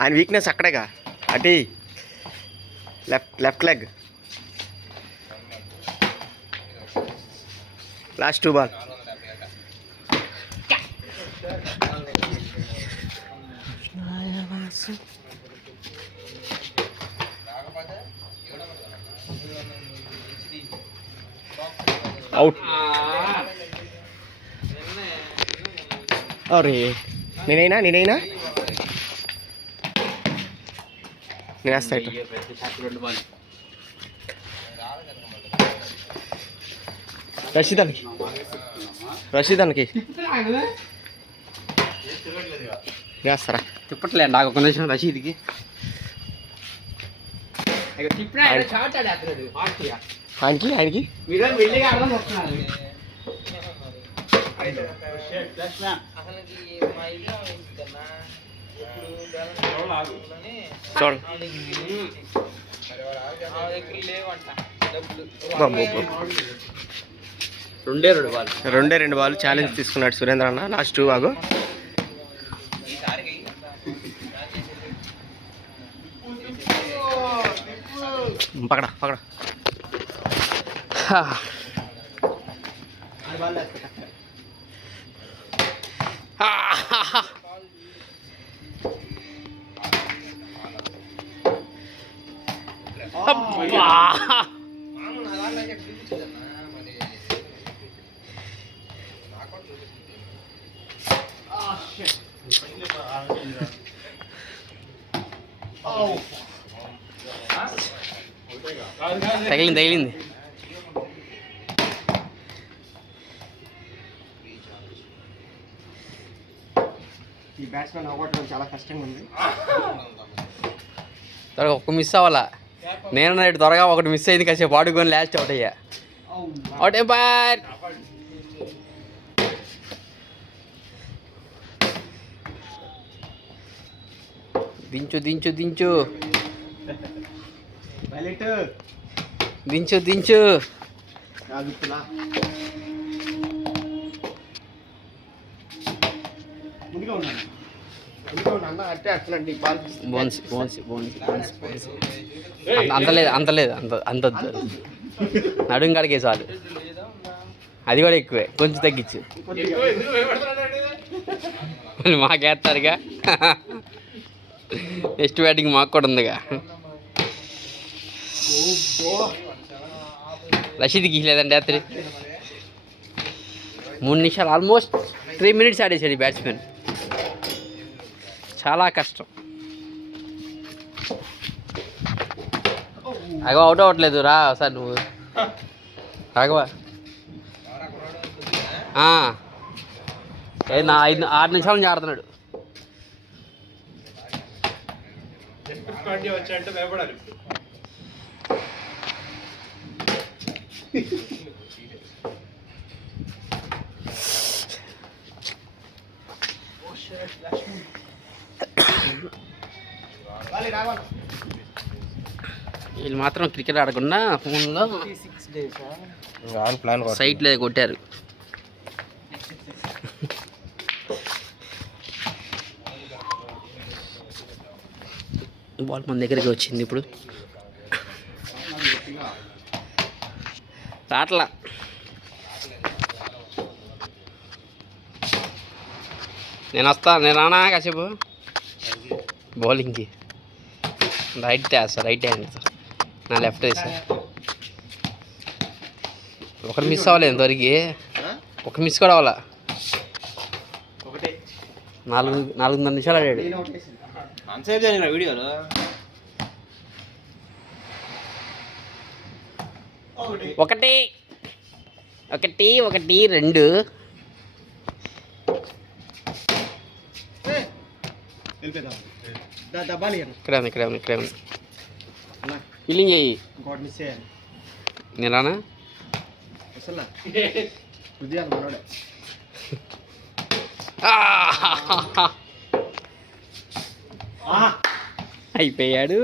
ఆయన వీక్నెస్ అక్కడేగా అటు left leg last 2 ball out. అరే నేనైనా నేనేస్తా ఇటు. రషీదానికి వేస్తారా? తిప్పట్లే నాకు ఒక నిమిషం రషీద్కి. ఆయనకి రెండే 2 బాల్ ఛాలెంజ్ తీసుకున్నాడు సురేంద్ర అన్న. లాస్ట్ 2 బాగు పకడా తగిలింది. ఈ బ్యాట్స్మెన్ అవ్వడం చాలా కష్టంగా ఉంది. త్వరగా ఒక్క మిస్ అవ్వాలా. నేను నైట్ త్వరగా ఒకటి మిస్ అయింది, కాసేపు ఆడుకొని లాస్ట్ అవుట్ అయ్యా. Out bar. దించు అంతలేదు అంత నడుం కాడికే చాలు. అది కూడా ఎక్కువే, కొంచెం తగ్గించు. మాకేస్తారుగా, నెక్స్ట్ బ్యాటింగ్ మాకు కూడా ఉందిగా. రషీద్కి లేదండి రాత్రి 3 నిమిషాలు ఆల్మోస్ట్ 3 minutes ఆడేసాడు ఈ బ్యాట్స్మెన్. చాలా కష్టం. అగవా అవుట్ అవ్వట్లేదు. రా సార్ నువ్వు రాఘవా. నా 6 నిమిషాల నుంచి ఆడుతున్నాడు. వీళ్ళు మాత్రం క్రికెట్ ఆడకుండా ఫోన్లో సైట్లో కొట్టారు. బాల్ మన దగ్గరికి వచ్చింది. ఇప్పుడు రాట్లా. నేను రానా కాసేపు బౌలింగ్కి. రైట్ హ్యాండ్ నా లెఫ్ట్ వేసా. ఒకటి మిస్ అవ్వలేదు ఇంతవరకు. ఒక మిస్ కూడా అవ్వాలా. 4 నిమిషాలు ఆడాడు. వీడియోలో 1 2 ఇక్కడ ఫీలింగ్ అయ్యి నేను రానా. అయిపోయాడు.